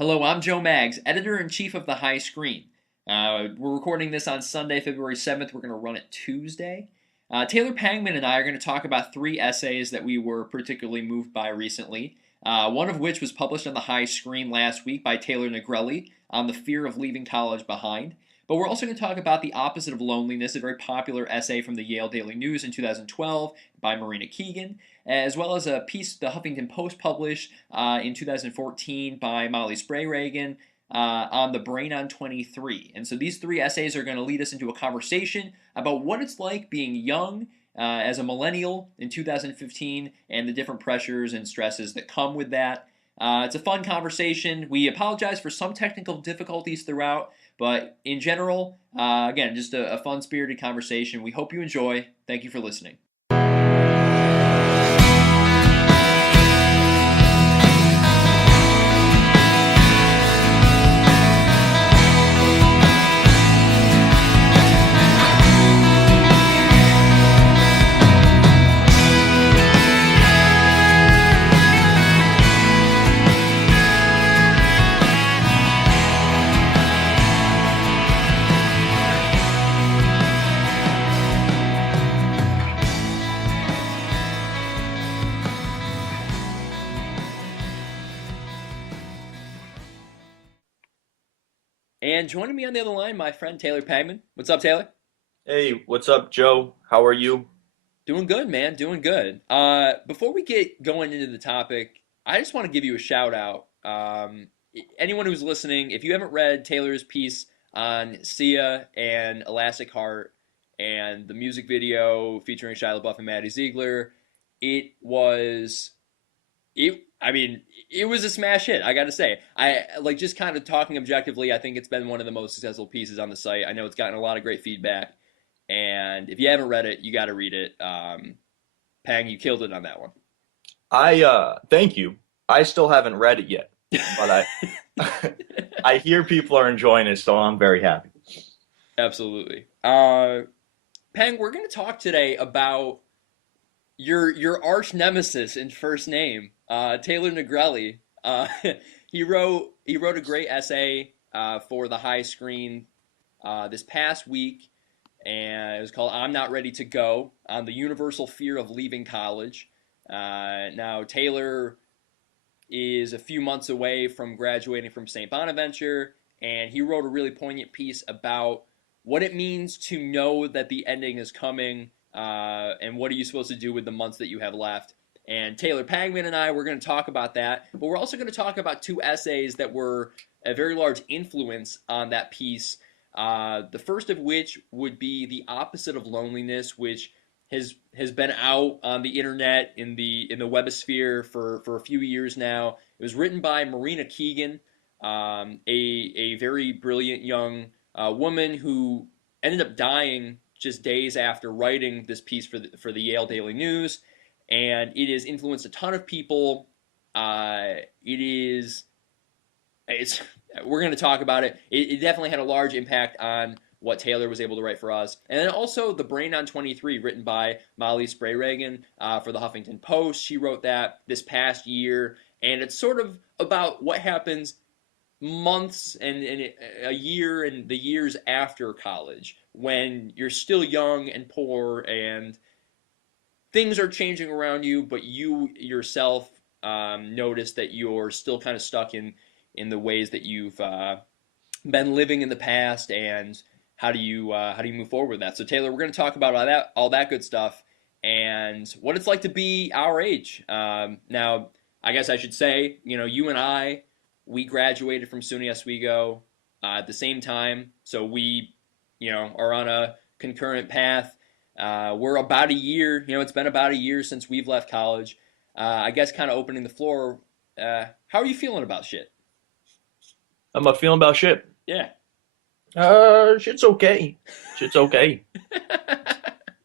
Hello, I'm Joe Maggs, editor-in-chief of The High Screen. We're recording this on Sunday, February 7th. We're going to run it Tuesday. Taylor Pangman and I are going to talk about three essays that we were particularly moved by recently, one of which was published on The High Screen last week by Taylor Negrelli on the fear of leaving college behind. But we're also going to talk about The Opposite of Loneliness, a very popular essay from the Yale Daily News in 2012 by Marina Keegan, as well as a piece the Huffington Post published in 2014 by Molly Spray-Reagan on the brain on 23. And so these three essays are going to lead us into a conversation about what it's like being young as a millennial in 2015 and the different pressures and stresses that come with that. It's a fun conversation. We apologize for some technical difficulties throughout, but in general, again, just a fun-spirited conversation. We hope you enjoy. Thank you for listening. And joining me on the other line, my friend Taylor Pangman. What's up, Taylor? Hey, what's up, Joe? How are you? Doing good, man. Doing good. Before we get going into the topic, I just want to give you a shout out. Anyone who's listening, if you haven't read Taylor's piece on Sia and Elastic Heart and the music video featuring Shia LaBeouf and Maddie Ziegler, it was it was a smash hit. I got to say, I like just kind of talking objectively. I think it's been one of the most successful pieces on the site. I know it's gotten a lot of great feedback, and if you haven't read it, you got to read it. Pang, you killed it on that one. I thank you. I still haven't read it yet, but I I hear people are enjoying it, so I'm very happy. Absolutely. Pang, we're going to talk today about your arch nemesis in first name, Taylor Negrelli. He wrote a great essay for the High Screen this past week, and it was called "I'm Not Ready to Go" on the universal fear of leaving college. Now Taylor is a few months away from graduating from St. Bonaventure, and he wrote a really poignant piece about what it means to know that the ending is coming, and what are you supposed to do with the months that you have left. And Taylor Pangman and I, we're going to talk about that, but we're also going to talk about two essays that were a very large influence on that piece. The first of which would be "The Opposite of Loneliness," which has been out on the internet in the webosphere for a few years now. It was written by Marina Keegan, a very brilliant young woman who ended up dying just days after writing this piece for the Yale Daily News, and it has influenced a ton of people. It's we're going to talk about it. It definitely had a large impact on what Taylor was able to write for us. And then also The Brain on 23, written by Molly Spray-Reagan for the Huffington Post. She wrote that this past year, and it's sort of about what happens months and a year and the years after college when you're still young and poor and things are changing around you, but you yourself notice that you're still kind of stuck in the ways that you've been living in the past, and how do you move forward with that? So Taylor, we're going to talk about all that good stuff and what it's like to be our age. Now, I guess I should say, you and I, we graduated from SUNY Oswego at the same time, so we, are on a concurrent path. We're about a year. It's been about a year since we've left college. I guess kind of opening the floor. How are you feeling about shit? How am I feeling about shit? Yeah. Shit's okay. Shit's okay.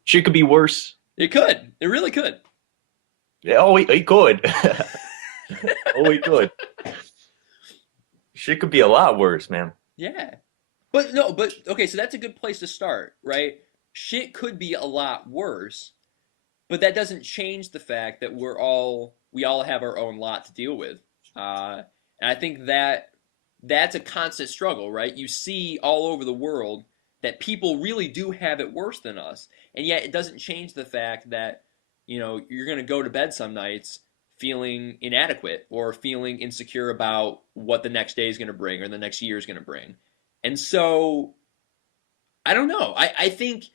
Shit could be worse. It could. It really could. Yeah, oh, he could. Oh, he could. Shit could be a lot worse, man. Yeah. But okay, so that's a good place to start, right? Shit could be a lot worse, but that doesn't change the fact that we all have our own lot to deal with. And I think that that's a constant struggle, right? You see all over the world that people really do have it worse than us, and yet it doesn't change the fact that you're going to go to bed some nights feeling inadequate or feeling insecure about what the next day is going to bring or the next year is going to bring. And so I don't know. I think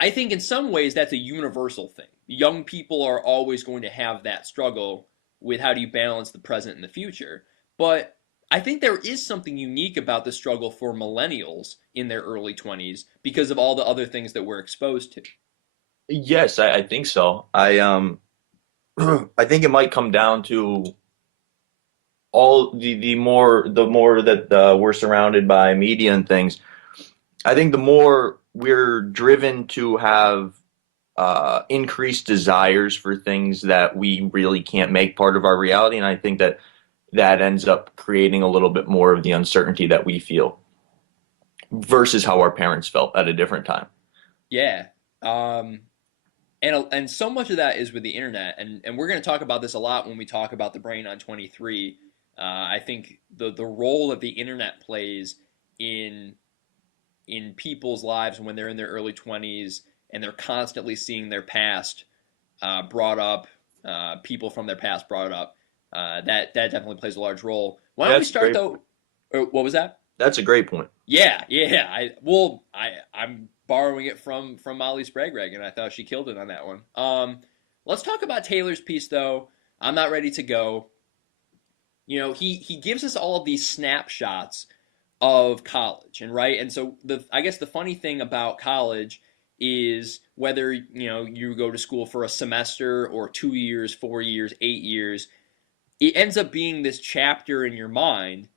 in some ways that's a universal thing. Young people are always going to have that struggle with how do you balance the present and the future. But I think there is something unique about the struggle for millennials in their early 20s because of all the other things that we're exposed to. Yes, I think so. I think it might come down to all the more that we're surrounded by media and things. I think the more we're driven to have increased desires for things that we really can't make part of our reality, and I think that that ends up creating a little bit more of the uncertainty that we feel versus how our parents felt at a different time. Yeah. Um, and so much of that is with the internet, and we're going to talk about this a lot when we talk about the brain on 23. I think the role that the internet plays in in people's lives when they're in their early 20s and they're constantly seeing their past brought up, people from their past brought up. That definitely plays a large role. Why don't we That's a start great though? point. What was that? That's a great point. Yeah. I'm borrowing it from Molly Sprague, and I thought she killed it on that one. Let's talk about Taylor's piece though. I'm not ready to go. He gives us all of these snapshots of college, and right, and so the I guess the funny thing about college is whether you go to school for a semester or 2 years, 4 years, 8 years, it ends up being this chapter in your mind,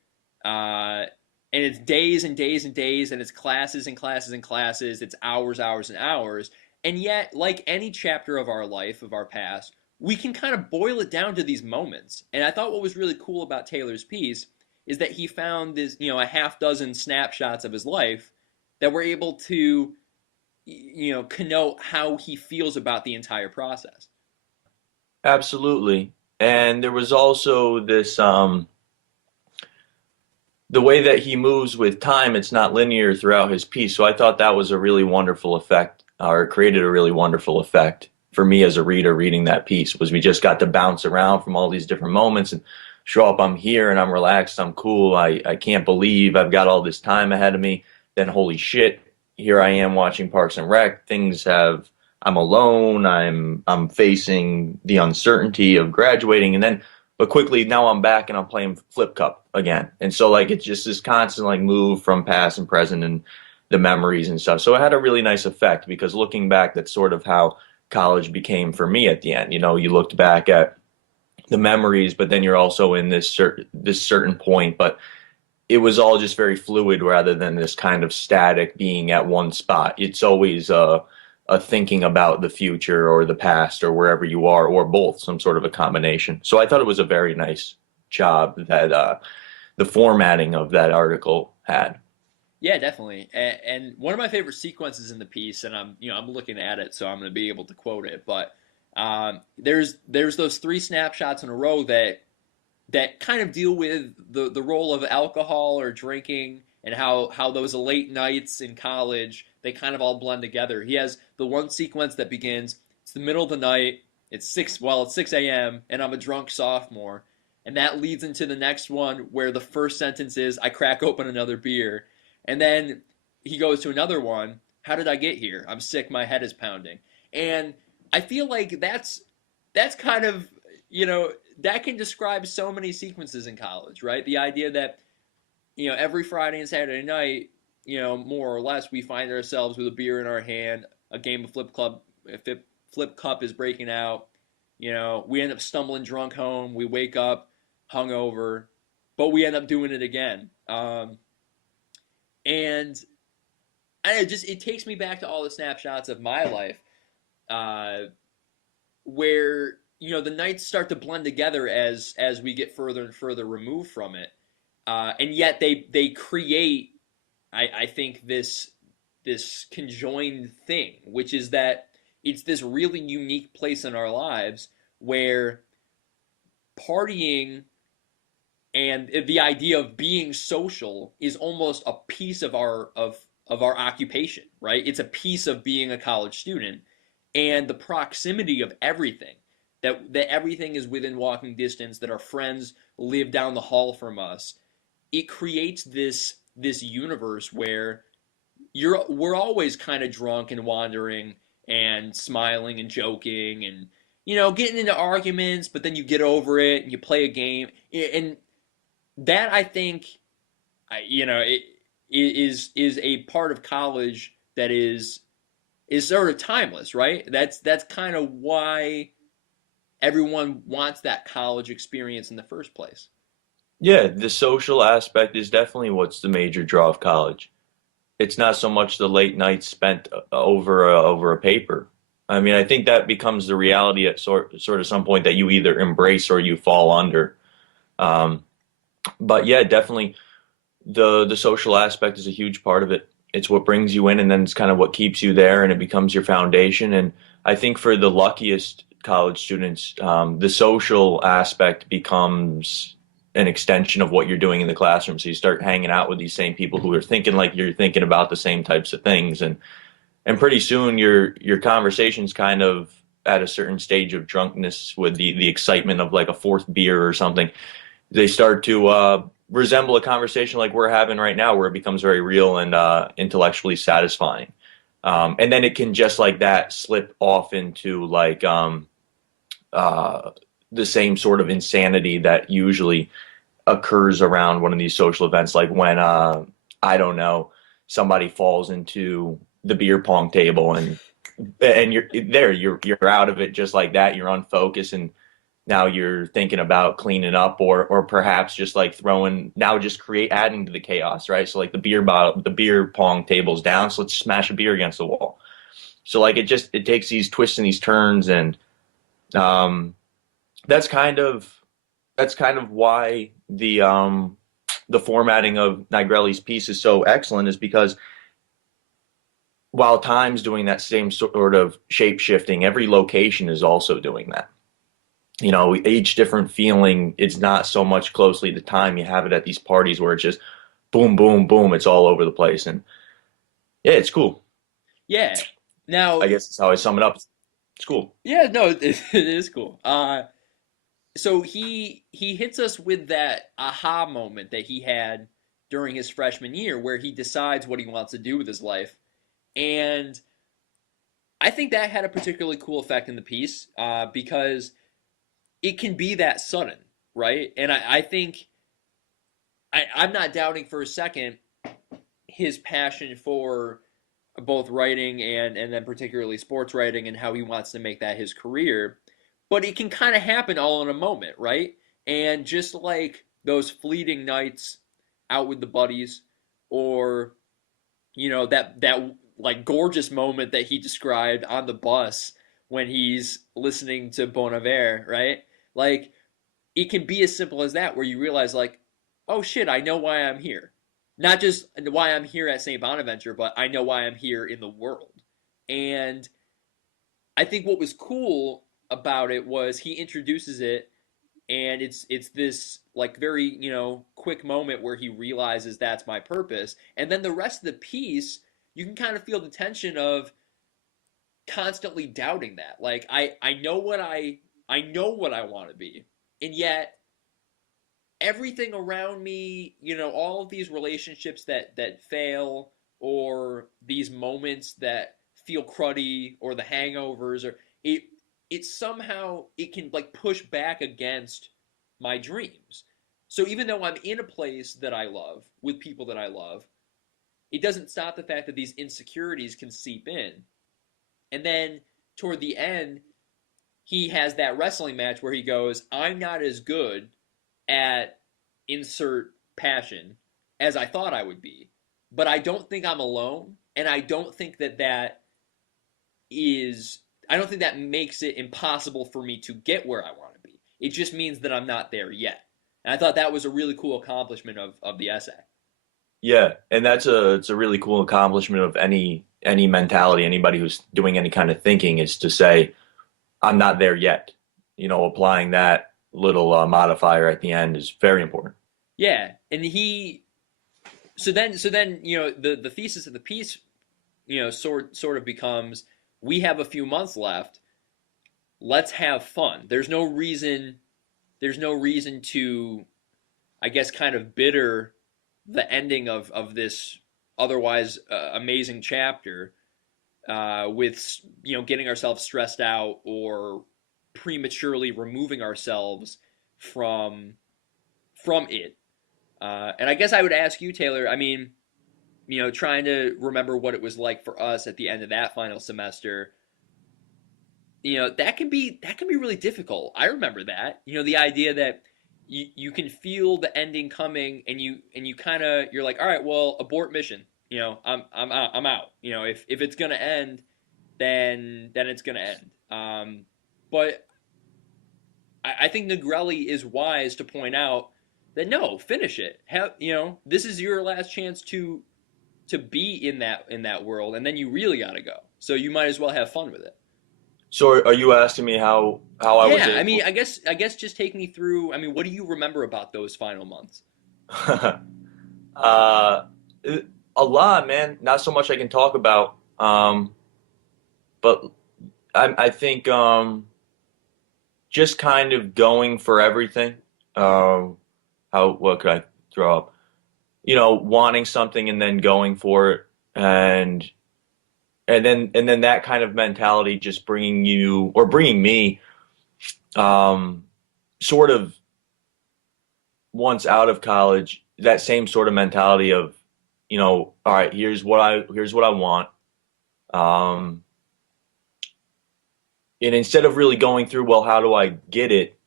and it's days and days and days, and it's classes and classes and classes, it's hours, hours and hours, and yet, like any chapter of our life, of our past, we can kind of boil it down to these moments. And I thought what was really cool about Taylor's piece is that he found this, a half dozen snapshots of his life that were able to, connote how he feels about the entire process. Absolutely. And there was also this the way that he moves with time, it's not linear throughout his piece. So I thought that was a really wonderful effect, or created a really wonderful effect for me as a reader reading that piece, was we just got to bounce around from all these different moments and show up, I'm here and I'm relaxed, I'm cool, I can't believe I've got all this time ahead of me. Then holy shit, here I am watching Parks and Rec. I'm alone, I'm facing the uncertainty of graduating, and then but quickly now I'm back and I'm playing flip cup again. And so like it's just this constant like move from past and present and the memories and stuff. So it had a really nice effect because looking back, that's sort of how college became for me at the end. You looked back at the memories, but then you're also in this certain point. But it was all just very fluid rather than this kind of static being at one spot. It's always a thinking about the future or the past or wherever you are, or both, some sort of a combination. So I thought it was a very nice job that the formatting of that article had. Yeah, definitely. And one of my favorite sequences in the piece, and I'm looking at it, so I'm going to be able to quote it. But there's those three snapshots in a row that kind of deal with the role of alcohol or drinking and how those late nights in college they kind of all blend together. He has the one sequence that begins, it's the middle of the night, it's 6 a.m. and I'm a drunk sophomore, and that leads into the next one where the first sentence is I crack open another beer, and then he goes to another one, how did I get here? I'm sick, my head is pounding. And I feel like that's kind of that can describe so many sequences in college, right? The idea that every Friday and Saturday night, more or less, we find ourselves with a beer in our hand, a game of flip cup is breaking out. We end up stumbling drunk home. We wake up hungover, but we end up doing it again. And it takes me back to all the snapshots of my life, uh, where the nights start to blend together as we get further and further removed from it, and yet they create, I think, this conjoined thing, which is that it's this really unique place in our lives where partying And the idea of being social is almost a piece of our occupation, right? It's a piece of being a college student, and the proximity of everything, that everything is within walking distance, that our friends live down the hall from us. It creates this universe where we're always kind of drunk and wandering and smiling and joking and getting into arguments, but then you get over it and you play a game. And that, I think, is a part of college that is sort of timeless, right? That's kind of why everyone wants that college experience in the first place. Yeah, the social aspect is definitely what's the major draw of college. It's not so much the late nights spent over a paper. I mean, I think that becomes the reality at sort of some point that you either embrace or you fall under. Um, but yeah, definitely the social aspect is a huge part of it. It's what brings you in, and then it's kind of what keeps you there, and it becomes your foundation. And I think for the luckiest college students, the social aspect becomes an extension of what you're doing in the classroom. So you start hanging out with these same people who are thinking like you're thinking about the same types of things, and pretty soon your conversation's kind of at a certain stage of drunkenness with the excitement of like a fourth beer or something. They start to resemble a conversation like we're having right now, where it becomes very real and intellectually satisfying. And then it can just like that slip off into like uh, the same sort of insanity that usually occurs around one of these social events, like when I don't know, somebody falls into the beer pong table and you're out of it just like that. You're unfocused, and now you're thinking about cleaning up or perhaps just like throwing now just create adding to the chaos, right? So like the beer pong table's down, so let's smash a beer against the wall. So like it takes these twists and these turns, and um that's kind of why the formatting of Nigrelli's piece is so excellent, is because while time's doing that same sort of shape shifting, every location is also doing that. You know, each different feeling, it's not so much closely to time. You have it at these parties where it's just boom, boom, boom, it's all over the place. And yeah, it's cool. Yeah. Now, I guess that's how I sum it up. It's cool. yeah, no, it is cool. So he hits us with that aha moment that he had during his freshman year, where he decides what he wants to do with his life, and I think that had a particularly cool effect in the piece, because it can be that sudden, right? And I think I'm not doubting for a second his passion for both writing and then particularly sports writing, and how he wants to make that his career. But it can kind of happen all in a moment, right? And just like those fleeting nights out with the buddies, or that like gorgeous moment that he described on the bus when he's listening to Bon Iver, right? Like, it can be as simple as that, where you realize, like, oh shit, I know why I'm here. Not just why I'm here at St. Bonaventure, but I know why I'm here in the world. And I think what was cool about it was he introduces it, and it's this like very quick moment where he realizes that's my purpose, and then the rest of the piece you can kind of feel the tension of constantly doubting that. Like, I know what I want to be, and yet everything around me, all of these relationships that fail, or these moments that feel cruddy, or the hangovers, or it somehow it can like push back against my dreams. So even though I'm in a place that I love with people that I love, it doesn't stop the fact that these insecurities can seep in. And then toward the end, he has that wrestling match where he goes, I'm not as good at insert passion as I thought I would be. But I don't think I'm alone. And I don't think I don't think that makes it impossible for me to get where I want to be. It just means that I'm not there yet. And I thought that was a really cool accomplishment of the essay. Yeah, and it's a really cool accomplishment of any mentality, anybody who's doing any kind of thinking, is to say, I'm not there yet. You know, applying that little modifier at the end is very important. Yeah, and he so then the thesis of the piece sort of becomes, we have a few months left, let's have fun. There's no reason to, I guess, kind of bitter the ending of this otherwise amazing chapter with getting ourselves stressed out or prematurely removing ourselves from from it. And I guess I would ask you, Taylor. I mean, trying to remember what it was like for us at the end of that final semester. That can be really difficult. I remember that. The idea that you can feel the ending coming, and you kind of, you're like, all right, well, abort mission. I'm out. If it's gonna end, then it's gonna end. But I think Negrelli is wise to point out that no, finish it. This is your last chance to be in that world, and then you really got to go. So you might as well have fun with it. So are you asking me how I was Yeah, I mean, able? I guess just take me through. I mean, what do you remember about those final months? uh, a lot, man. Not so much I can talk about. But I think just kind of going for everything. Um, how what could I throw up? Wanting something and then going for it, and and then that kind of mentality just bringing you or bringing me um, sort of once out of college, that same sort of mentality of, all right, here's what I want. Um, and instead of really going through, well, how do I get it?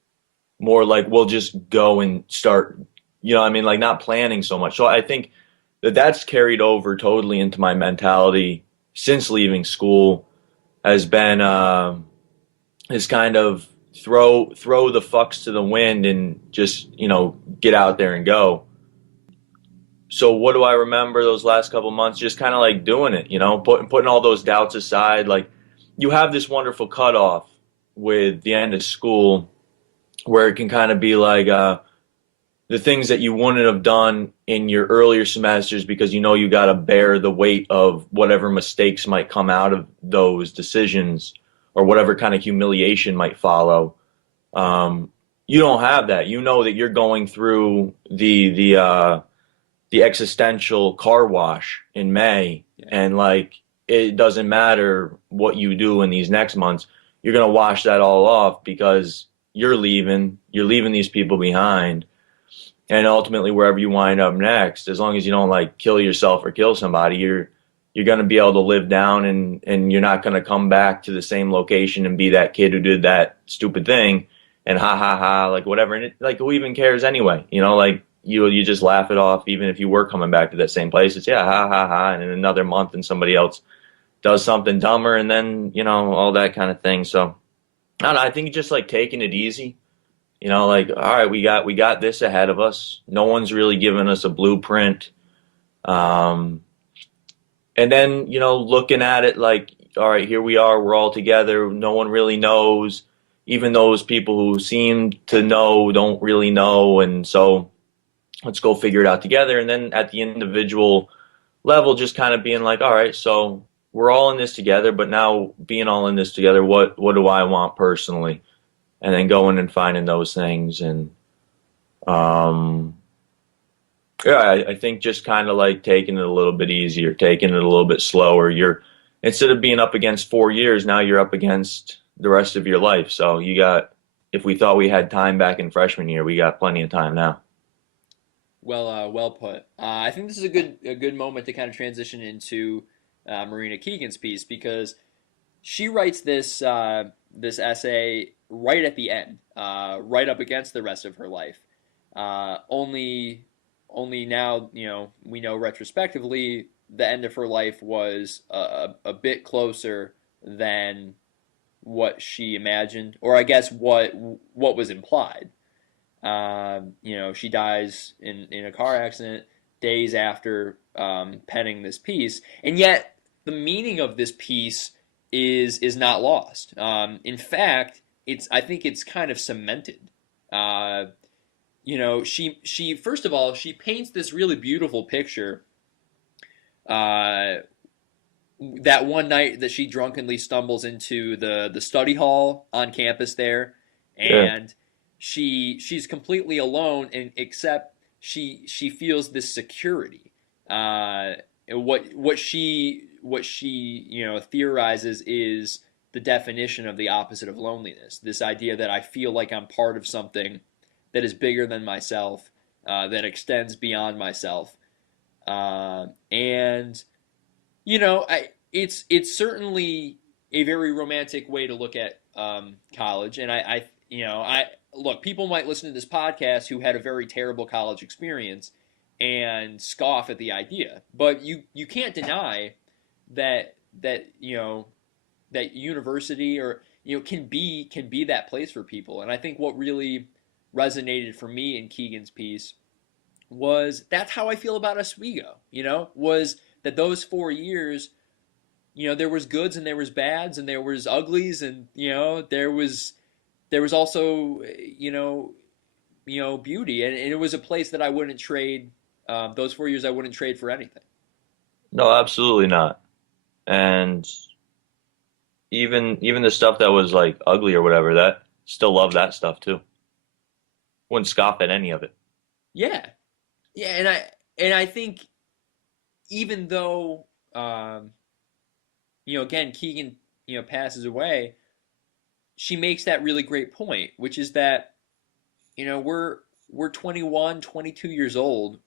More like we'll just go and start, what I mean, like not planning so much. So I think that that's carried over totally into my mentality since leaving school has been is kind of throw the fucks to the wind and just, get out there and go. So what do I remember those last couple months? Just kind of like doing it, putting all those doubts aside. Like you have this wonderful cutoff with the end of school where it can kind of be like the things that you wouldn't have done in your earlier semesters because you got to bear the weight of whatever mistakes might come out of those decisions or whatever kind of humiliation might follow. Um, you don't have that. You know that you're going through the existential car wash in May, Yeah. and like it doesn't matter what you do in these next months, you're gonna wash that all off because you're leaving these people behind, and ultimately wherever you wind up next, as long as you don't like kill yourself or kill somebody, you're gonna be able to live down, and you're not gonna come back to the same location and be that kid who did that stupid thing and ha ha ha like whatever, and like who even cares anyway, like you just laugh it off even if you were coming back to that same place. It's yeah ha ha ha, and in another month and somebody else does something dumber, and then all that kind of thing. So I don't know, I think just like taking it easy, like all right, we got this ahead of us, no one's really giving us a blueprint. um and then looking at it like, all right, here we are, we're all together, no one really knows, even those people who seem to know don't really know, and so let's go figure it out together. And then at the individual level, just kind of being like, all right, so we're all in this together, but now being all in this together, what do I want personally? And then going and finding those things. And um yeah, I think just kind of like taking it a little bit easier, taking it a little bit slower. You're instead of being up against 4 years, now you're up against the rest of your life. So you got, if we thought we had time back in freshman year, we got plenty of time now. Well put. I think this is a good moment to kind of transition into Marina Keegan's piece, because she writes this essay right at the end, right up against the rest of her life. Only now, we know retrospectively the end of her life was a bit closer than what she imagined, or I guess what was implied. She dies in a car accident days after penning this piece, and yet the meaning of this piece is not lost. In fact, I think it's kind of cemented. Uh, she first of all, she paints this really beautiful picture. Uh, that one night that she drunkenly stumbles into the study hall on campus there, Yeah. and she's completely alone, and except she feels this security. What she theorizes is the definition of the opposite of loneliness. This idea that I feel like I'm part of something that is bigger than myself, that extends beyond myself, and it's certainly a very romantic way to look at college, and I look. People might listen to this podcast who had a very terrible college experience and scoff at the idea, but you can't deny that that university or can be that place for people. And I think what really resonated for me in Keegan's piece was that's how I feel about Oswego. Was that those 4 years, there was goods and there was bads and there was uglies, and there was also beauty, and it was a place that I wouldn't trade. Those 4 years I wouldn't trade for anything. No, absolutely not. And even the stuff that was like ugly or whatever, that still love that stuff too. Wouldn't scoff at any of it. Yeah, yeah, and I think even though again Keegan passes away, she makes that really great point, which is that we're 21, 22 years old,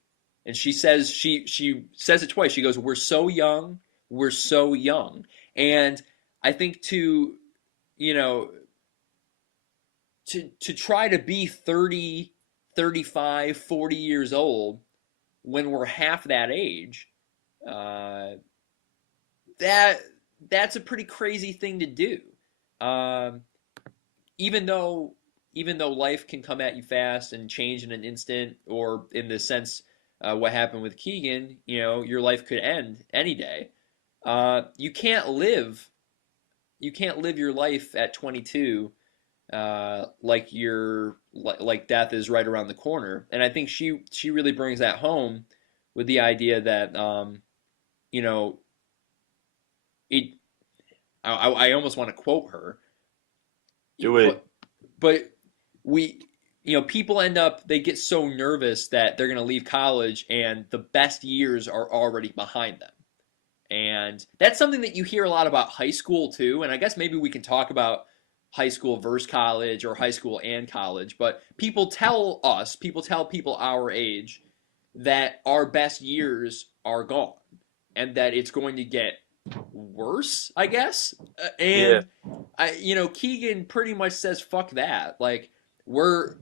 and she says it twice. She goes, "We're so young, we're so young," and I think you know to try to be 30, 35, 40 years old when we're half that age, uh, that that's a pretty crazy thing to do. Um, even though life can come at you fast and change in an instant, or in the sense what happened with Keegan, your life could end any day. You can't live your life at 22 like death is right around the corner. And I think she really brings that home with the idea that you know it. I almost want to quote her, Do it. but we people they get so nervous that they're going to leave college and the best years are already behind them. And that's something that you hear a lot about high school too. And I guess maybe we can talk about high school versus college, or high school and college. But people tell people our age that our best years are gone and that it's going to get worse, I guess. Yeah. And Keegan pretty much says fuck that. Like, we're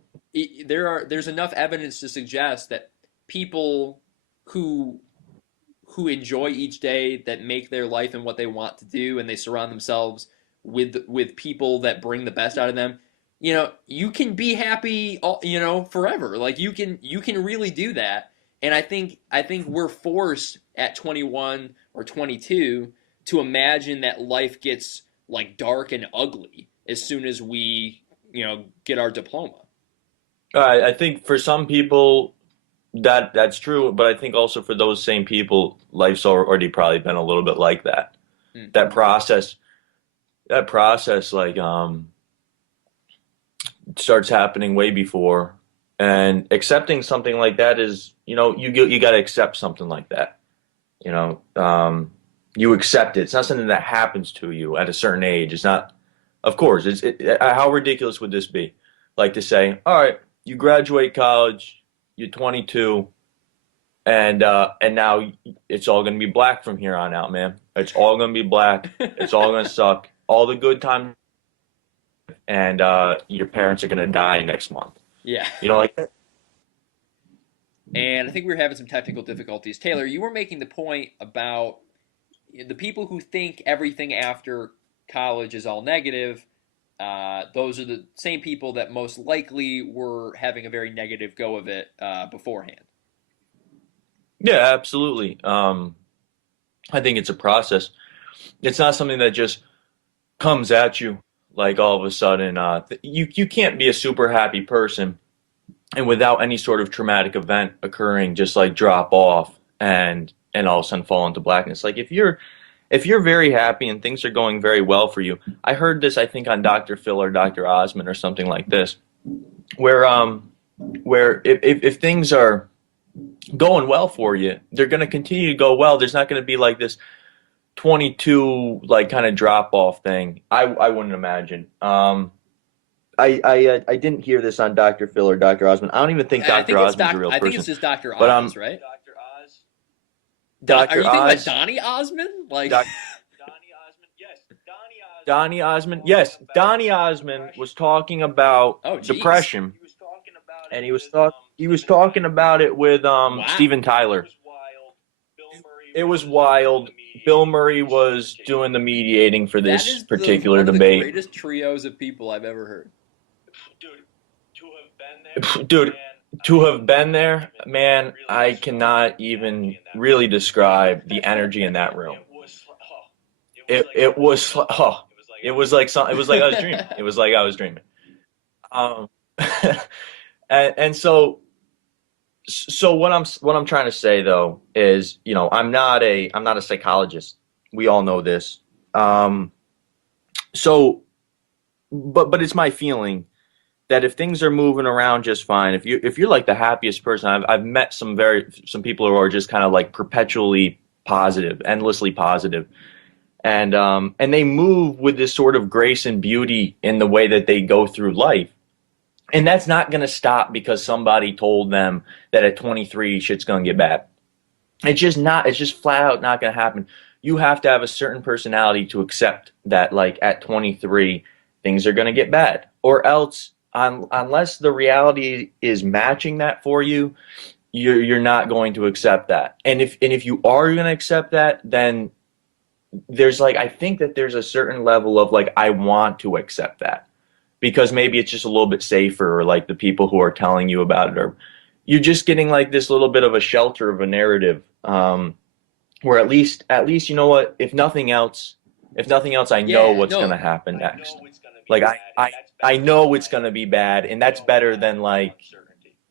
there's enough evidence to suggest that people who enjoy each day, that make their life and what they want to do, and they surround themselves with people that bring the best out of them. You can be happy, forever. Like, you can really do that. And I think we're forced at 21 or 22 to imagine that life gets like dark and ugly as soon as we get our diploma. I think for some people that's true, but I think also for those same people, life's already probably been a little bit like that. Mm. That process, like starts happening way before, and accepting something like that is, you got to accept something like that. You know, you accept it. It's not something that happens to you at a certain age. It's not. Of course, how ridiculous would this be? Like to say, all right, you graduate college, you're 22, and now it's all gonna be black from here on out, man. It's all gonna be black. It's all gonna suck. All the good times, and your parents are gonna die next month. Yeah. Like that? And I think we were having some technical difficulties. Taylor, you were making the point about the people who think everything after college is all negative. Those are the same people that most likely were having a very negative go of it beforehand. Yeah, absolutely. I think it's a process. It's not something that just comes at you like all of a sudden. You can't be a super happy person and without any sort of traumatic event occurring, just like drop off and all of a sudden fall into blackness. Like if you're very happy and things are going very well for you, I heard this I think on Dr. Phil or Dr. Osmond or something like this, where if things are going well for you, they're going to continue to go well. There's not going to be like this 22 like kind of drop off thing. I wouldn't imagine. I didn't hear this on Dr. Phil or Dr. Osmond. I don't even think I Dr. think it's Osmond's a real I think it's person. just Dr. But Oz, right? Dr. Oz, Are Dr. you thinking about Oz, Donny Osmond? Like, Doc, Donny Osmond. Yes, Donny Osmond was talking about oh, geez. depression, and he was talking about it with Wow. Steven Tyler. It was wild. Bill Murray was doing the mediating for That this is the particular one of the debate. greatest trios of people I've ever heard. Dude, to have been there, man, I cannot even really describe the energy in that room. It was it was like it was like I was dreaming. It was like I was dreaming. Um, and so what I'm trying to say though is, you know, I'm not a psychologist. We all know this. Um, so but it's my feeling that if things are moving around just fine, if you're like the happiest person, I've met some people who are just kind of like perpetually positive, endlessly positive, and they move with this sort of grace and beauty in the way that they go through life. And that's not going to stop because somebody told them that at 23 shit's going to get bad. It's just not. It's just flat out not going to happen. You have to have a certain personality to accept that, like at 23, things are going to get bad, or else, unless the reality is matching that for you, you're not going to accept that. And if you are going to accept that, then there's like I think that there's a certain level of like I want to accept that because maybe it's just a little bit safer, or like the people who are telling you about it, or you're just getting like this little bit of a shelter of a narrative, where at least you know what, if nothing else, I know Yeah, what's going no, to happen next. Like I know it's going to be bad, and that's better than like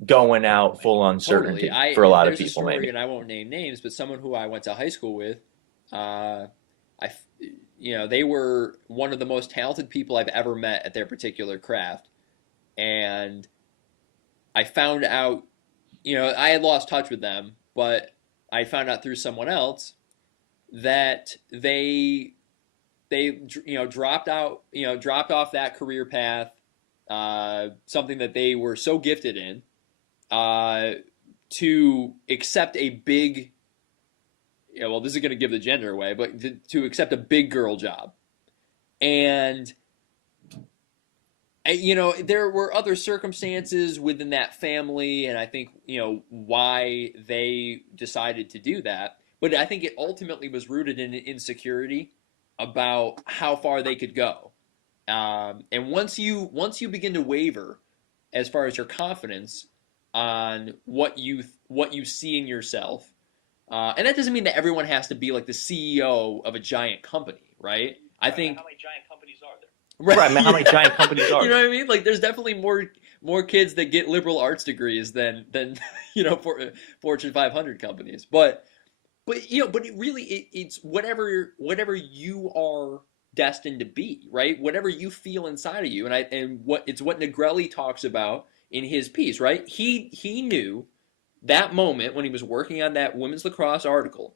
going out full totally. uncertainty for a lot of There's a people story, maybe. and I won't name names, but someone who I went to high school with, uh, I, they were one of the most talented people I've ever met at their particular craft, and I found out, I had lost touch with them, but I found out through someone else that they dropped out, dropped off that career path, something that they were so gifted in, uh, to accept a big, well, this is going to give the gender away, but to accept a big girl job. And, there were other circumstances within that family, and I think, why they decided to do that. But I think it ultimately was rooted in insecurity about how far they could go. And once you begin to waver as far as your confidence on what you see in yourself, and that doesn't mean that everyone has to be like the CEO of a giant company, right? I think How many giant companies are there? right, Right, man. How many yeah. giant companies are You know there? what I mean? Like there's definitely more kids that get liberal arts degrees than for Fortune 500 companies, but it really it's whatever you are destined to be, right? Whatever you feel inside of you, and what Negrelli talks about in his piece, right? He knew that moment when he was working on that women's lacrosse article.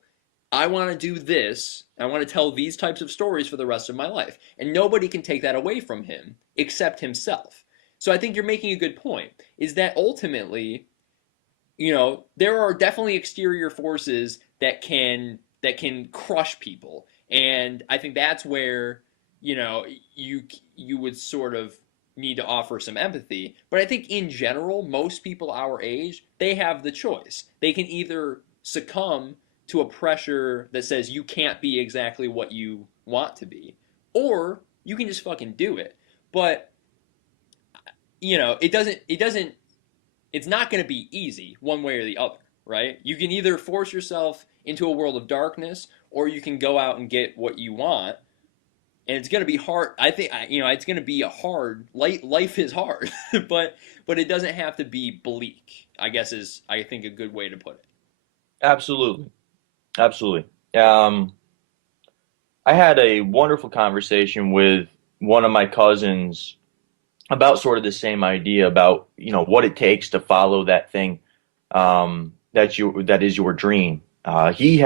I want to do this. I want to tell these types of stories for the rest of my life, and nobody can take that away from him except himself. So I think you're making a good point. Is that ultimately, there are definitely exterior forces that can crush people, and I think that's where you would sort of need to offer some empathy. But I think in general, most people our age, they have the choice. They can either succumb to a pressure that says you can't be exactly what you want to be, or you can just fucking do it. But it doesn't it's not going to be easy one way or the other, right? You can either force yourself into a world of darkness, or you can go out and get what you want. and it's going to be hard. I think it's going to be a hard. Life is hard, but it doesn't have to be bleak. I guess is I think a good way to put it. Absolutely. Absolutely. Um, I had a wonderful conversation with one of my cousins about sort of the same idea about, what it takes to follow that thing that is your dream. He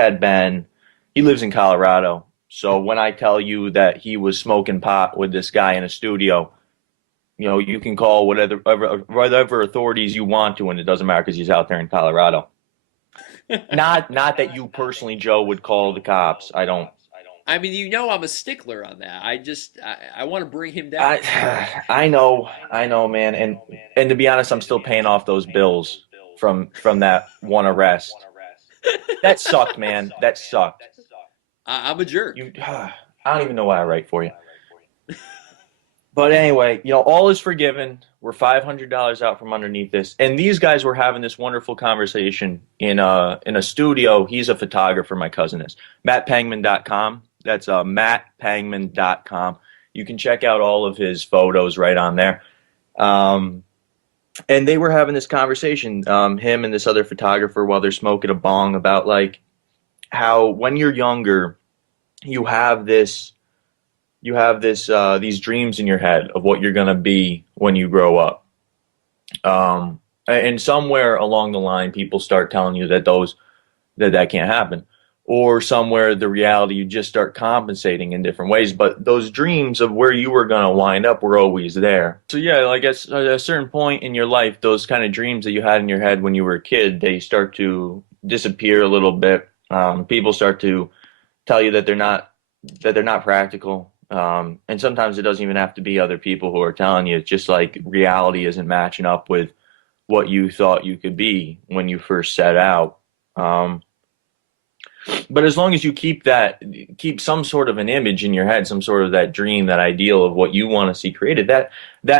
lives in Colorado. So when I tell you that he was smoking pot with this guy in a studio, you can call whatever authorities you want to, and it doesn't matter because he's out there in Colorado. Not that you personally, Joe, would call the cops. I don't. I mean, I'm a stickler on that. I want to bring him down. I know, man, and to be honest, I'm still paying off those bills from that one arrest. That sucked, man. That sucked. I'm a jerk. I don't even know why I write for you. But anyway, all is forgiven. We're $500 out from underneath this, and these guys were having this wonderful conversation in a studio. He's a photographer. My cousin is mattpangman.com. That's mattpangman.com. You can check out all of his photos right on there. And they were having this conversation, him and this other photographer, while they're smoking a bong, about like how when you're younger, you have these dreams in your head of what you're gonna be when you grow up. And somewhere along the line, people start telling you that can't happen, or somewhere the reality you just start compensating in different ways. But those dreams of where you were gonna wind up were always there. So yeah, like at a certain point in your life, those kind of dreams that you had in your head when you were a kid, they start to disappear a little bit. People start to tell you that they're not practical. And sometimes it doesn't even have to be other people who are telling you. It's just like reality isn't matching up with what you thought you could be when you first set out. But as long as you keep some sort of an image in your head, some sort of that dream, that ideal of what you want to see created, that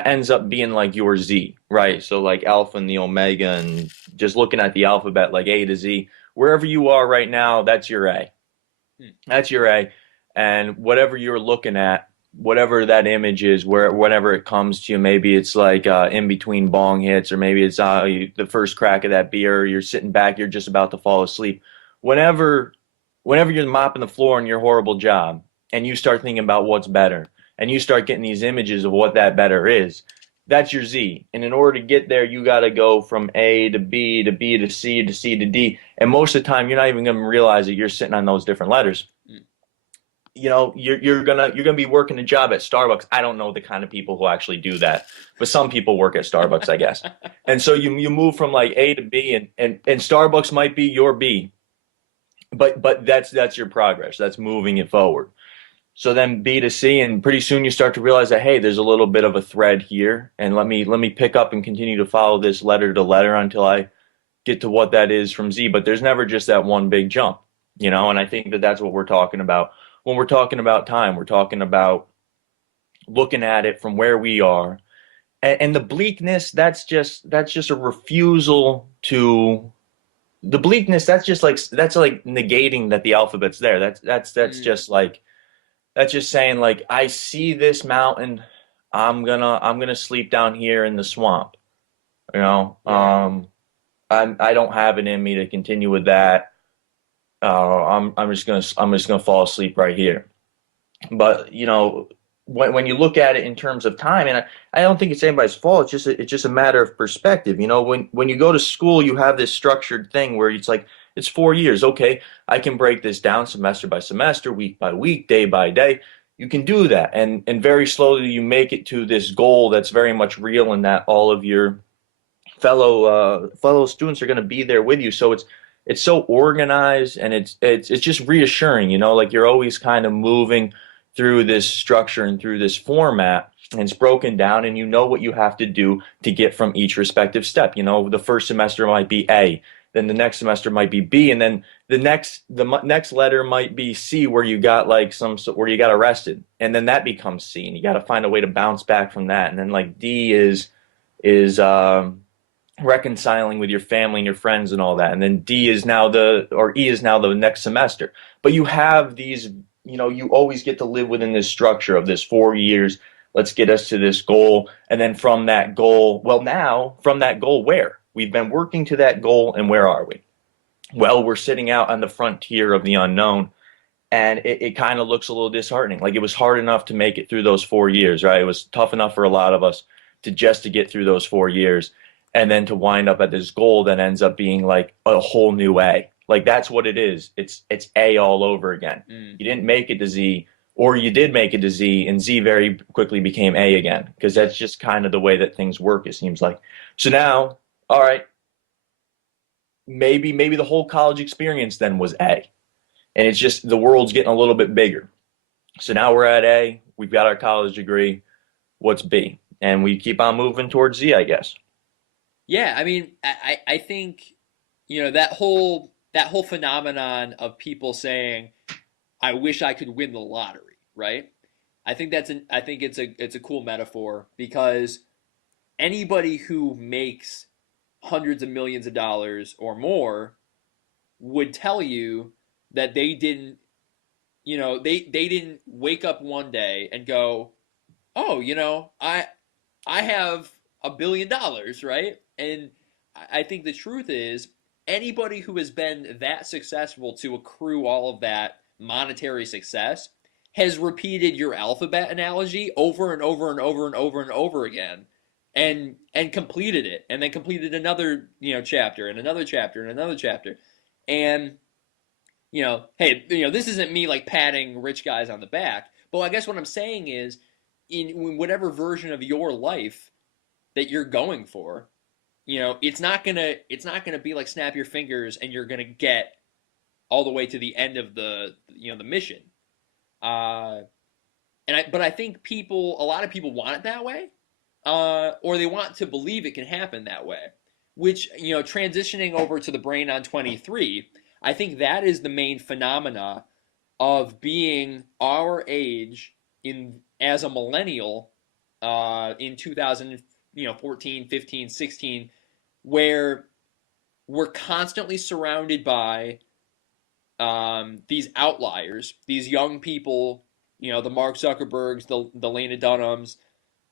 ends up being like your Z, right? So like Alpha and the Omega, and just looking at the alphabet, like A to Z, wherever you are right now, that's your A. That's your A. And whatever you're looking at, whatever that image is, whenever it comes to you, maybe it's like in between bong hits, or maybe it's the first crack of that beer, you're sitting back, you're just about to fall asleep. Whenever you're mopping the floor in your horrible job, and you start thinking about what's better, and you start getting these images of what that better is, that's your Z. And in order to get there, you got to go from A to B to B to C to C to D. And most of the time, you're not even going to realize that you're sitting on those different letters. You're gonna be working a job at Starbucks. I don't know the kind of people who actually do that, but some people work at Starbucks, I guess. And so you move from like A to B, and Starbucks might be your B, but that's your progress. That's moving it forward. So then B to C, and pretty soon you start to realize that, hey, there's a little bit of a thread here, and let me pick up and continue to follow this letter to letter until I get to what that is from Z. But there's never just that one big jump, and I think that that's what we're talking about. When we're talking about time, we're talking about looking at it from where we are, and the bleakness. That's just a refusal to the bleakness. That's like negating that the alphabet's there. That's just saying, like, I see this mountain. I'm gonna sleep down here in the swamp. I don't have it in me to continue with that. I'm just gonna fall asleep right here. But when you look at it in terms of time, and I don't think it's anybody's fault. It's just a matter of perspective. When you go to school, you have this structured thing where it's like it's 4 years. Okay, I can break this down semester by semester, week by week, day by day. You can do that, and very slowly you make it to this goal that's very much real, and that all of your fellow students are going to be there with you. So it's so organized, and it's just reassuring, like you're always kind of moving through this structure and through this format, and it's broken down, and you know what you have to do to get from each respective step. The first semester might be A, then the next semester might be B, and then the next letter might be C, where you got where you got arrested, and then that becomes C, and you got to find a way to bounce back from that, and then like D is reconciling with your family and your friends and all that, and then E is now the next semester. But you have these you always get to live within this structure of this 4 years. Let's get us to this goal. And then from that goal, well, now from that goal, where? We've been working to that goal, and where are we? Well, we're sitting out on the frontier of the unknown, and it kind of looks a little disheartening. Like it was hard enough to make it through those 4 years, right? It was tough enough for a lot of us to get through those 4 years, and then to wind up at this goal that ends up being like a whole new A. Like that's what it is. It's A all over again. Mm. You didn't make it to Z, or you did make it to Z, and Z very quickly became A again, because that's just kind of the way that things work, it seems like. So now, all right, maybe the whole college experience then was A, and it's just the world's getting a little bit bigger. So now we're at A, we've got our college degree. What's B? And we keep on moving towards Z, I guess. Yeah, I mean, I think that whole phenomenon of people saying, "I wish I could win the lottery," right? I think it's a cool metaphor because anybody who makes hundreds of millions of dollars or more would tell you that they didn't wake up one day and go, "Oh, I have $1 billion," right? And I think the truth is anybody who has been that successful to accrue all of that monetary success has repeated your alphabet analogy over and over and over and over and over again and completed it and then completed another chapter and another chapter and another chapter. And hey, this isn't me like patting rich guys on the back, but I guess what I'm saying is in whatever version of your life that you're going for, it's not gonna be like snap your fingers and you're gonna get all the way to the end of the mission. Uh, but I think a lot of people want it that way, or they want to believe it can happen that way. Which transitioning over to the brain on 23, I think that is the main phenomena of being our age in as a millennial in 2000, 14, 15, 16, where we're constantly surrounded by these outliers, these young people, the Mark Zuckerbergs, the Lena Dunhams,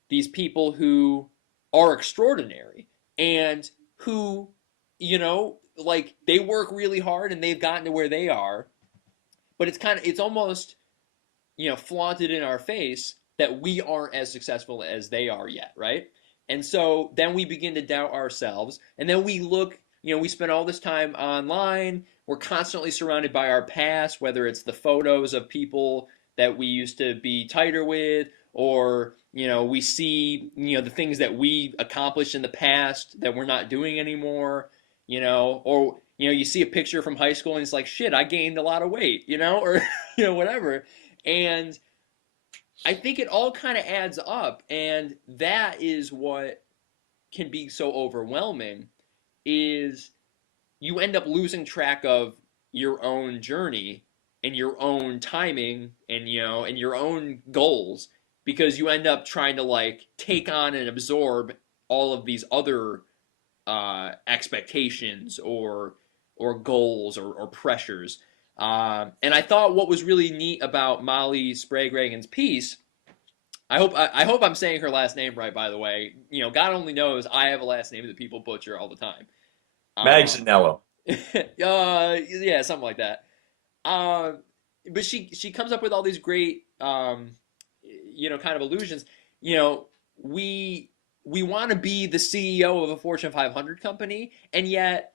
these people who are extraordinary and who, like they work really hard and they've gotten to where they are, but it's almost, flaunted in our face that we aren't as successful as they are yet, right? And so then we begin to doubt ourselves, and then we look, we spend all this time online. We're constantly surrounded by our past, whether it's the photos of people that we used to be tighter with, or we see the things that we accomplished in the past that we're not doing anymore, or you see a picture from high school and it's like, shit, I gained a lot of weight, or whatever. And I think it all kind of adds up, and that is what can be so overwhelming is you end up losing track of your own journey and your own timing and and your own goals because you end up trying to like take on and absorb all of these other expectations or goals or pressures. And I thought what was really neat about Molly Sprague-Reagan's piece. I hope I'm saying her last name right. By the way, God only knows I have a last name that people butcher all the time. Um, Magzanello. yeah, something like that. Um, but she comes up with all these great kind of illusions. You know, we we want to be the CEO of a Fortune 500 company, and yet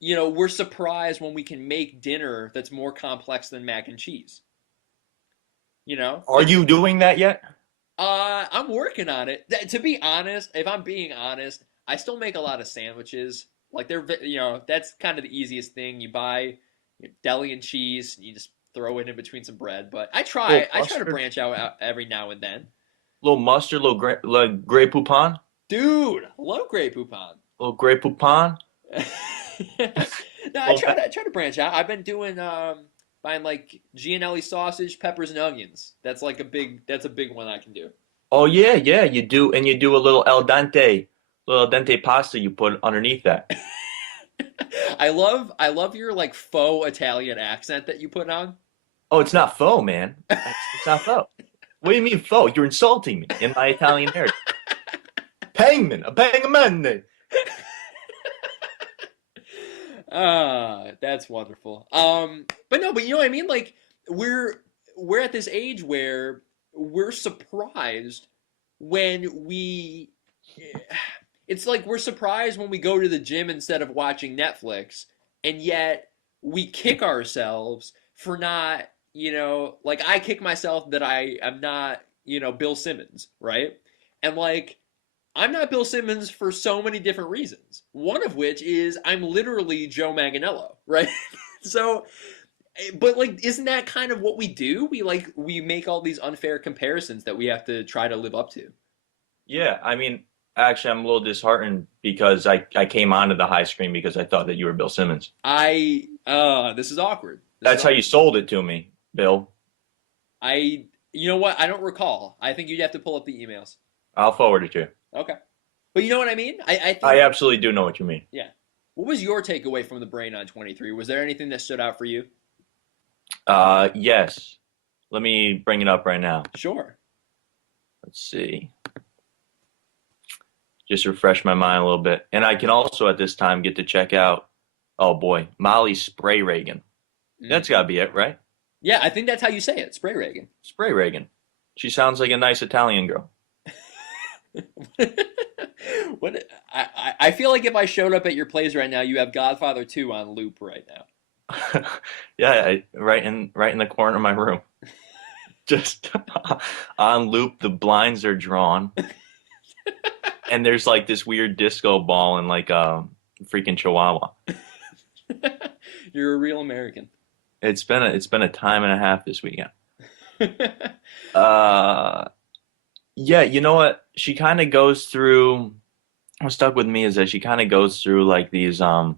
we're surprised when we can make dinner that's more complex than mac and cheese. Are It's you doing that yet? I'm working on it. To be honest, if I'm being honest, I still make a lot of sandwiches. Like that's kind of the easiest thing. You buy deli and cheese, you just throw it in between some bread. But I Little try I try to mustard, branch out every now and then. little mustard, like Grey Poupon, Dude, love Grey Poupon. little Grey Poupon. No, I Little, try to branch out. I've been doing buying like Gianelli sausage, peppers and onions. That's a big one I can do. oh yeah, yeah, you do, and you do a little al dente pasta you put underneath that. I love your like faux Italian accent that you put on. Oh, it's not faux, man. It's not faux. What do you mean faux? You're insulting me in my Italian heritage. Pangman, a Pangman. That's wonderful. But no, but you know what I mean? Like we're we're at this age where we're surprised when we it's like we're surprised when we go to the gym instead of watching Netflix, and yet we kick ourselves for not, like I kick myself that I am not, Bill Simmons, right? And like I'm not Bill Simmons for so many different reasons. One of which is I'm literally Joe Manganiello, right? So, but like, isn't that kind of what we do? We make all these unfair comparisons that we have to try to live up to. Yeah, I mean, actually, I'm a little disheartened because I came onto the high screen because I thought that you were Bill Simmons. This is awkward. This is That's how you awkward. sold it to me, Bill. You know what? I don't recall. I think you'd have to pull up the emails. I'll forward it to you. Okay, but you know what I mean. I I think, absolutely do know what you mean. yeah. What was your takeaway from the brain on 23? Was there anything that stood out for you? Yes. Let me bring it up right now. Sure. Let's see. Just refresh my mind a little bit. And I can also at this time get to check out, oh boy, Molly Spray Reagan. Mm. That's got to be it, right? Yeah, I think that's how you say it. Spray Reagan. Spray Reagan. She sounds like a nice Italian girl. What I feel like if I showed up at your place right now, you have Godfather 2 on loop right now. Yeah, right in the corner of my room. Just on loop, the blinds are drawn, and there's like this weird disco ball and like a freaking chihuahua. You're a real American. It's been a time and a half this weekend. Uh, yeah, you know what? She kind of goes through. What stuck with me is that she kind of goes through like these kind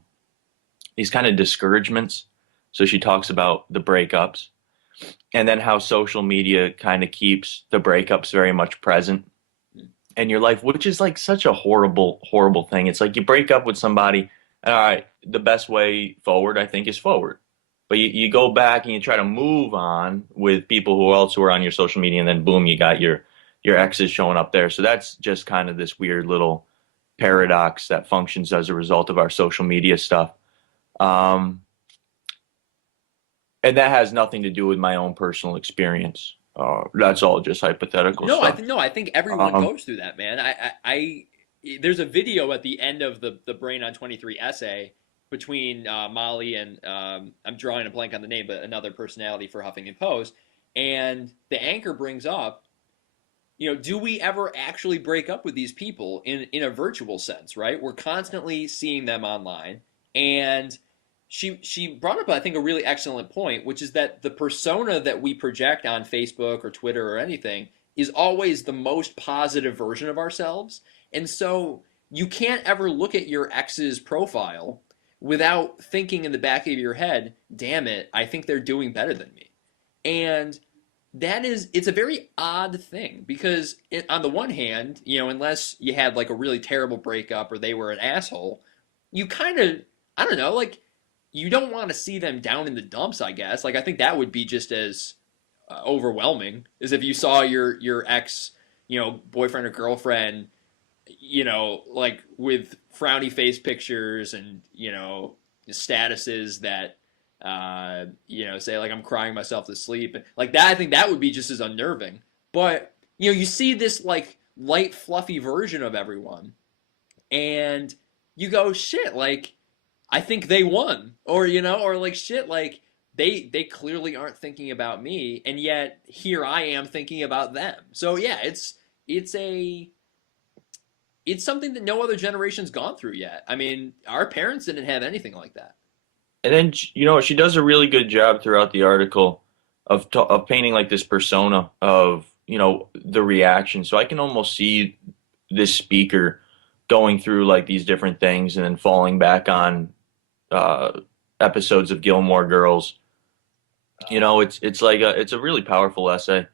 of discouragements. So she talks about the breakups and then how social media kind of keeps the breakups very much present in your life, which is like such a horrible, horrible thing. It's like you break up with somebody, all right, the best way forward, I think, is forward. But you go back and you try to move on with people who else who are on your social media, and then boom, you got your exes showing up there. So that's just kind of this weird little paradox that functions as a result of our social media stuff. Um, and that has nothing to do with my own personal experience. That's all just hypothetical No, stuff. I think everyone Um, goes through that, man. There's a video at the end of the Brain on 23 essay between Molly and I'm drawing a blank on the name, but another personality for Huffington Post, and the anchor brings up, do we ever actually break up with these people in a virtual sense, right? We're constantly seeing them online, and she brought up, I think, a really excellent point, which is that the persona that we project on Facebook or Twitter or anything is always the most positive version of ourselves. And so you can't ever look at your ex's profile without thinking in the back of your head, damn it, I think they're doing better than me. And it's a very odd thing because on the one hand, unless you had like a really terrible breakup or they were an asshole, you kind of, I don't know, like you don't want to see them down in the dumps, I guess. Like I think that would be just as overwhelming as if you saw your ex, boyfriend or girlfriend, like with frowny face pictures and, statuses that say like I'm crying myself to sleep. Like that, I think that would be just as unnerving. But, you see this like light, fluffy version of everyone and you go, shit, like I think they won. Or like shit, like they clearly aren't thinking about me, and yet here I am thinking about them. So yeah, it's a it's something that no other generation's gone through yet. I mean, our parents didn't have anything like that. and then she does a really good job throughout the article of painting like this persona of the reaction. So I can almost see this speaker going through like these different things and then falling back on uh, episodes of Gilmore Girls. It's a really powerful essay.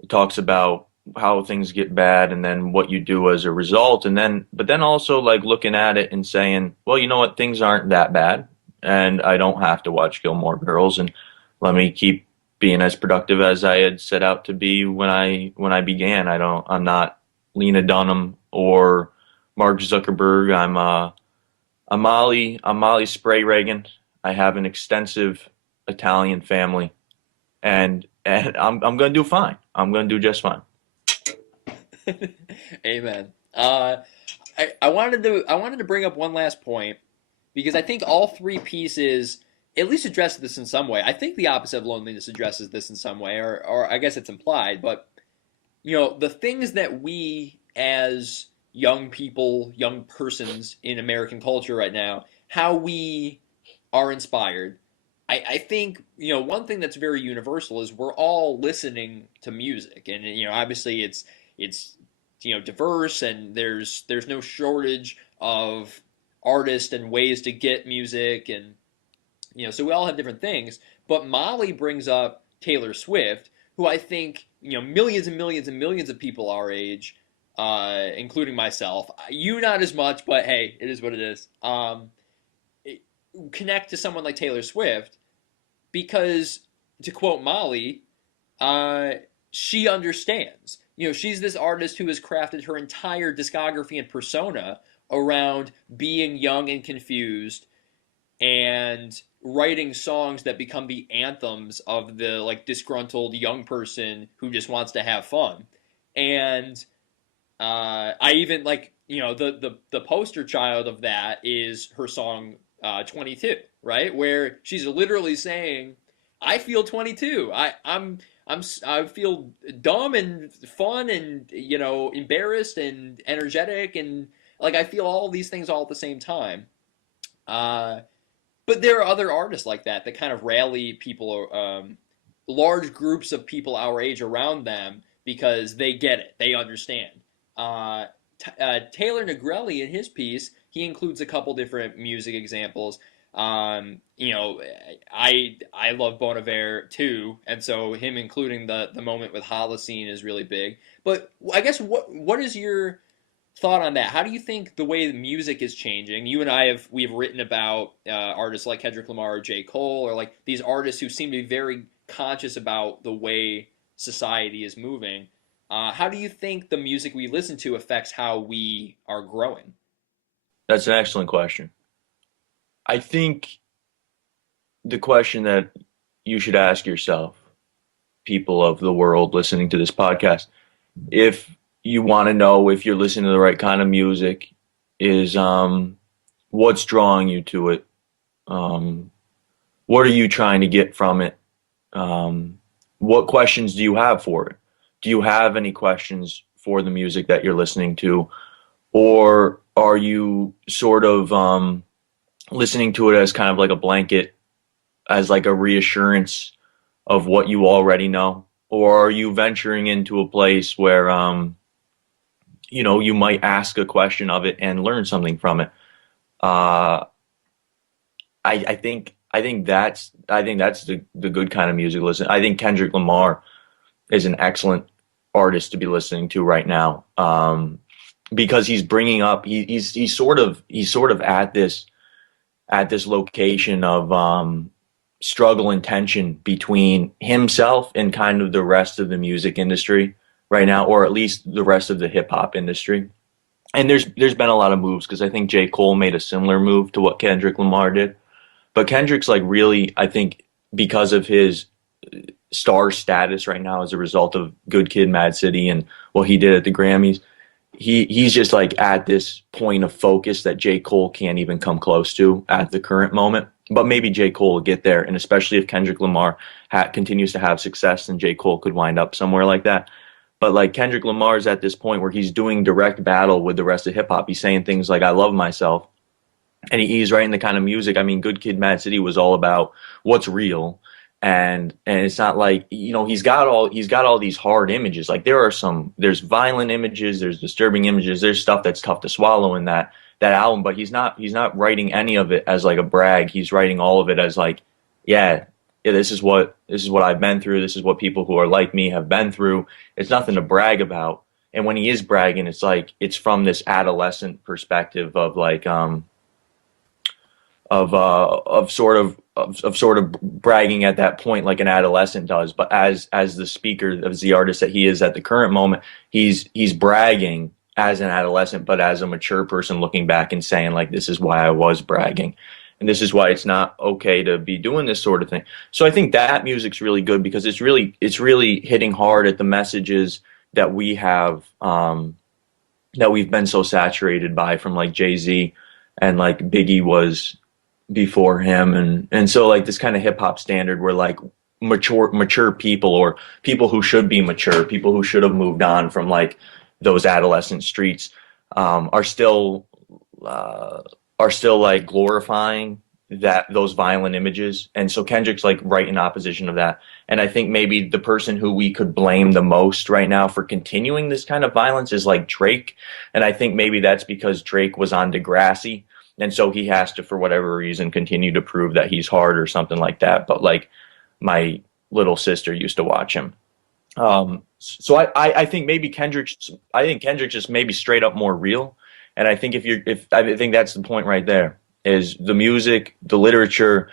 It talks about how things get bad and then what you do as a result, but then also like looking at it and saying, well, you know what, things aren't that bad, and I don't have to watch Gilmore Girls, and let me keep being as productive as I had set out to be when I began. I'm not Lena Dunham or Mark Zuckerberg. I'm Molly Spray Reagan. I have an extensive Italian family, and I'm gonna do fine. I'm gonna do just fine. Amen. I wanted to bring up one last point because I think all three pieces at least address this in some way. I think the opposite of loneliness addresses this in some way, or I guess it's implied. But the things that we as young people, young persons in American culture right now, how we are inspired. I think one thing that's very universal is we're all listening to music, and obviously it's diverse, and there's no shortage of artists and ways to get music, and so we all have different things. But Molly brings up Taylor Swift, who I think millions and millions and millions of people our age, including myself, you not as much, but hey, it is what it is. Connect to someone like Taylor Swift because, to quote Molly, uh, she understands. She's this artist who has crafted her entire discography and persona around being young and confused and writing songs that become the anthems of the like disgruntled young person who just wants to have fun. And I even like the poster child of that is her song 22, right? Where she's literally saying, "I feel 22. I feel dumb and fun and embarrassed and energetic and like I feel all these things all at the same time." Uh, but there are other artists like that kind of rally people, large groups of people our age around them because they get it, they understand. Uh, Taylor Negrelli in his piece, he includes a couple different music examples. I love Bon Iver too, and so him including the moment with Holocene is really big. But I guess what is your thought on that? How do you think the way the music is changing? You and I we've written about artists like Kendrick Lamar or J. Cole, or like these artists who seem to be very conscious about the way society is moving. How do you think the music we listen to affects how we are growing? That's an excellent question. I think the question that you should ask yourself, people of the world listening to this podcast, if you want to know if you're listening to the right kind of music, is what's drawing you to it? Um, what are you trying to get from it? What questions do you have for it? Do you have any questions for the music that you're listening to? Or are you sort of listening to it as kind of like a blanket, as like a reassurance of what you already know? Or are you venturing into a place where you might ask a question of it and learn something from it? Uh, I think that's the good kind of music listen. I think Kendrick Lamar is an excellent artist to be listening to right now, because he's bringing up he's sort of at this location of struggle and tension between himself and kind of the rest of the music industry right now, or at least the rest of the hip hop industry. And there's been a lot of moves because I think J. Cole made a similar move to what Kendrick Lamar did. But Kendrick's like really, I think, because of his star status right now as a result of Good Kid, Mad City, and what he did at the Grammys, he's just like at this point of focus that J. Cole can't even come close to at the current moment. But maybe J. Cole will get there, and especially if Kendrick Lamar continues to have success, then J. Cole could wind up somewhere like that. But like Kendrick Lamar's at this point where he's doing direct battle with the rest of hip hop. He's saying things like "I love myself," and he's writing the kind of music. I mean, Good Kid, Mad City was all about what's real, and it's not like he's got all these hard images. Like there's violent images, there's disturbing images, there's stuff that's tough to swallow in that album. But he's not writing any of it as like a brag. He's writing all of it as like, yeah, yeah, this is what I've been through. This is what people who are like me have been through. It's nothing to brag about. And when he is bragging, it's like it's from this adolescent perspective of like sort of bragging at that point like an adolescent does. But as the speaker, as the artist that he is at the current moment, he's bragging as an adolescent, but as a mature person looking back and saying like, this is why I was bragging. And this is why it's not okay to be doing this sort of thing. So I think that music's really good because it's really hitting hard at the messages that we have, that we've been so saturated by from like Jay-Z and like Biggie was before him, and so like this kind of hip hop standard where like mature people, or people who should be mature, people who should have moved on from like those adolescent streets, are still uh, are still like glorifying that those violent images. And so Kendrick's like right in opposition of that. And I think maybe the person who we could blame the most right now for continuing this kind of violence is like Drake. And I think maybe that's because Drake was on Degrassi. And so he has to, for whatever reason, continue to prove that he's hard or something like that. But like my little sister used to watch him. So I think maybe Kendrick's just maybe straight up more real. And I think if I think that's the point right there, is the music, the literature,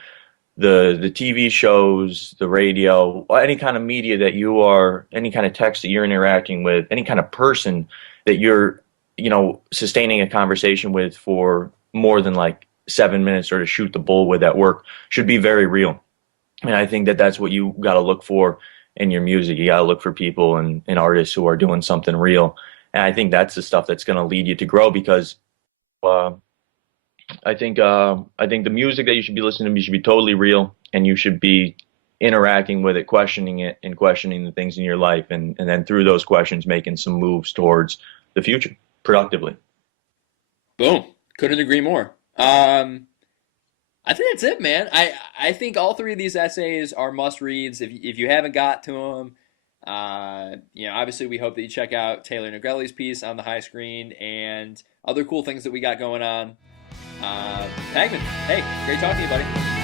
the TV shows, the radio, any kind of media that you are, any kind of text that you're interacting with, any kind of person that you're, sustaining a conversation with for more than like 7 minutes, or to shoot the bull with at work, should be very real. And I think that that's what you got to look for in your music. You got to look for people and artists who are doing something real. And I think that's the stuff that's going to lead you to grow, because uh, I think the music that you should be listening to, you should be totally real, and you should be interacting with it, and questioning the things in your life, and then through those questions making some moves towards the future productively. Boom. Couldn't agree more. I think that's it, man. I think all three of these essays are must reads. If you haven't got to them, obviously we hope that you check out Taylor Negrelli's piece on the high screen and other cool things that we got going on. Pangman, hey, great talking to you, buddy.